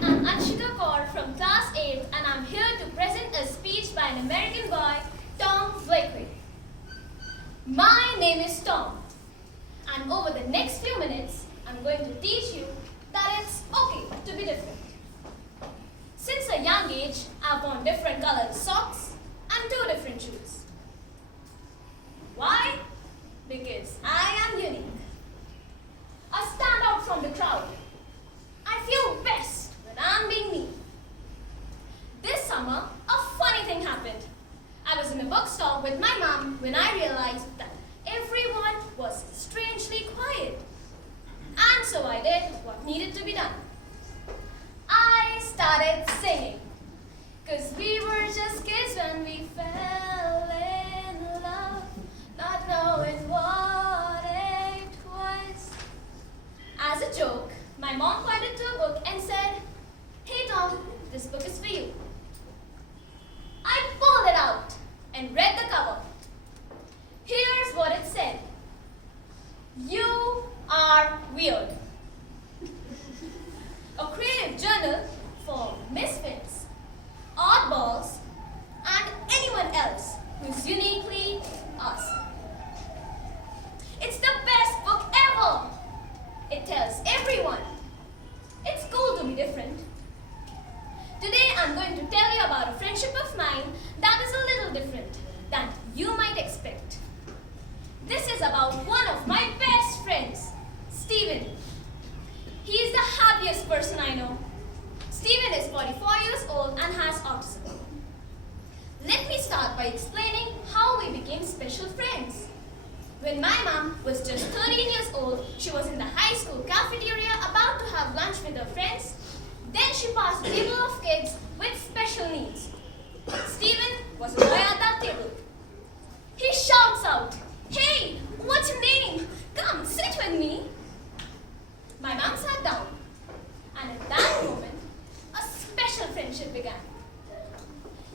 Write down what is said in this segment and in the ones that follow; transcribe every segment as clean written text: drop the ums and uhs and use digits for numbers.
I'm Anshika Kaur from Class 8 and I'm here to present a speech by an American boy, Tom Blakeway. My name is Tom, and over the next few minutes, I'm going to teach you that it's okay to be different. Since a young age, I've worn different colored socks and 2 different shoes. Why? Because I am unique. I stand out from the crowd. I feel best when I'm being me. This summer, a funny thing happened. I was in a bookstore with my mom when I realized that everyone was strangely quiet. And so I did what needed to be done. I started singing. 'Cause we were just kids when we fell in love, not knowing what it was. As a joke, my mom pointed to a book and said, "Hey Tom, this book is for you." I pulled it out and read the cover. Here's what it said. "You are weird." A creative journal for misfits, oddballs, and anyone else who's uniquely us. It's the best book ever. It tells everyone it's cool to be different. Today I'm going to tell you about a friendship of mine that is a little different than you might expect. This is about one of my best friends, Steven. He is the happiest person I know. Steven is 44 years old and has autism. Let me start by explaining how we became special friends. When my mom was just 13 years old, she was in the high school cafeteria about to have lunch with her friends. Then she passed a table of kids with special needs. Steven was a boy at that table. He shouts out, "Hey, what's your name? Come, sit with me." My mom sat down, and at that moment, a special friendship began.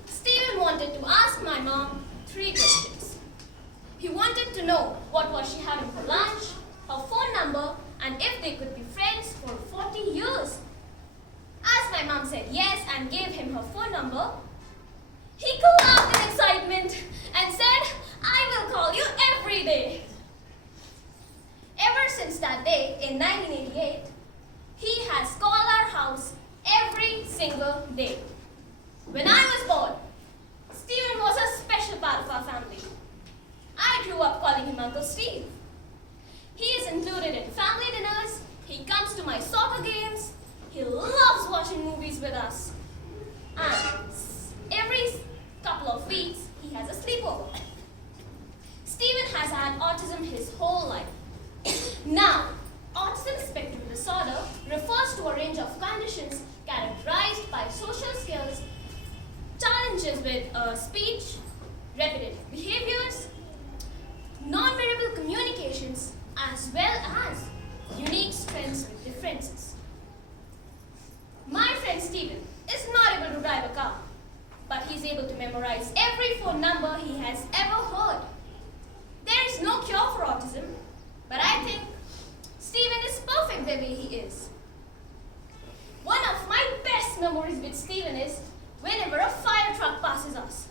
Steven wanted to ask my mom 3 questions. He wanted to know what was she having for lunch, her phone number, and if they could be friends for 40 years. As my mom said yes and gave him her phone number, he laughed in excitement and said, "I will call you every day." Ever since that day in 1988, he has called our house every single day. When I was born, Steven was a special part of our family. I grew up calling him Uncle Steve. He is included in family dinners, he comes to my soccer games, he loves watching movies with us. And every couple of weeks, he has a sleepover. Steven has had autism his whole life. Now, autism spectrum disorder refers to a range of conditions characterized by social skills, challenges with speech, repetitive behaviors, non-verbal communications, as well as unique strengths with differences. My friend Steven is not able to drive a car, but he's able to memorize every phone number he has ever heard. There is no cure for autism, but I think Steven is perfect the way he is. One of my best memories with Steven is whenever a fire truck passes us.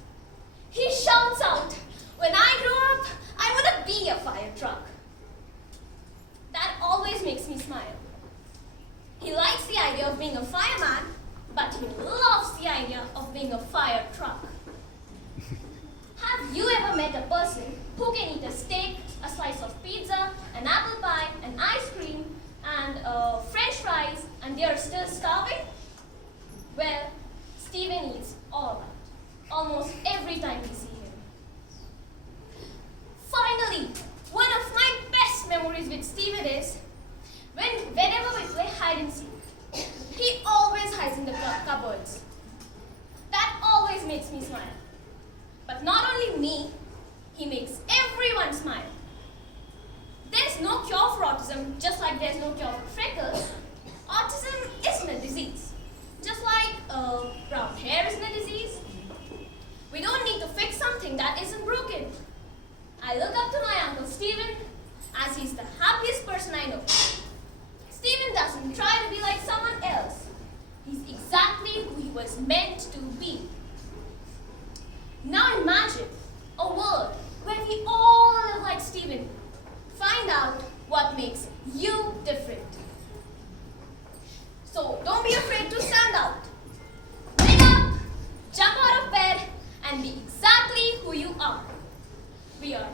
He shouts out, "When I grow up, I want to be a fire truck." That always makes me smile. He likes the idea of being a fireman, but he loves the idea of being a fire truck. Have you ever met a person who can eat a steak, a slice of pizza, an apple pie, an ice cream, and French fries, and they are still starving? Well, Steven eats all that, almost every time we see him. Finally, one of my best memories with Steven is whenever we play hide and seek, he always hides in the cupboards. That always makes me smile. But not only me, he makes everyone smile. There's no cure for autism, just like there's no cure for freckles. Autism isn't a disease. Just like brown hair isn't a disease. We don't need to fix something that isn't broken. I look up to my Uncle Steven as he's the happiest person I know. Steven doesn't try to be like someone else. He's was meant to be. Now imagine a world where we all live like Stephen. Find out what makes you different. So don't be afraid to stand out. Wake up, jump out of bed, and be exactly who you are. We are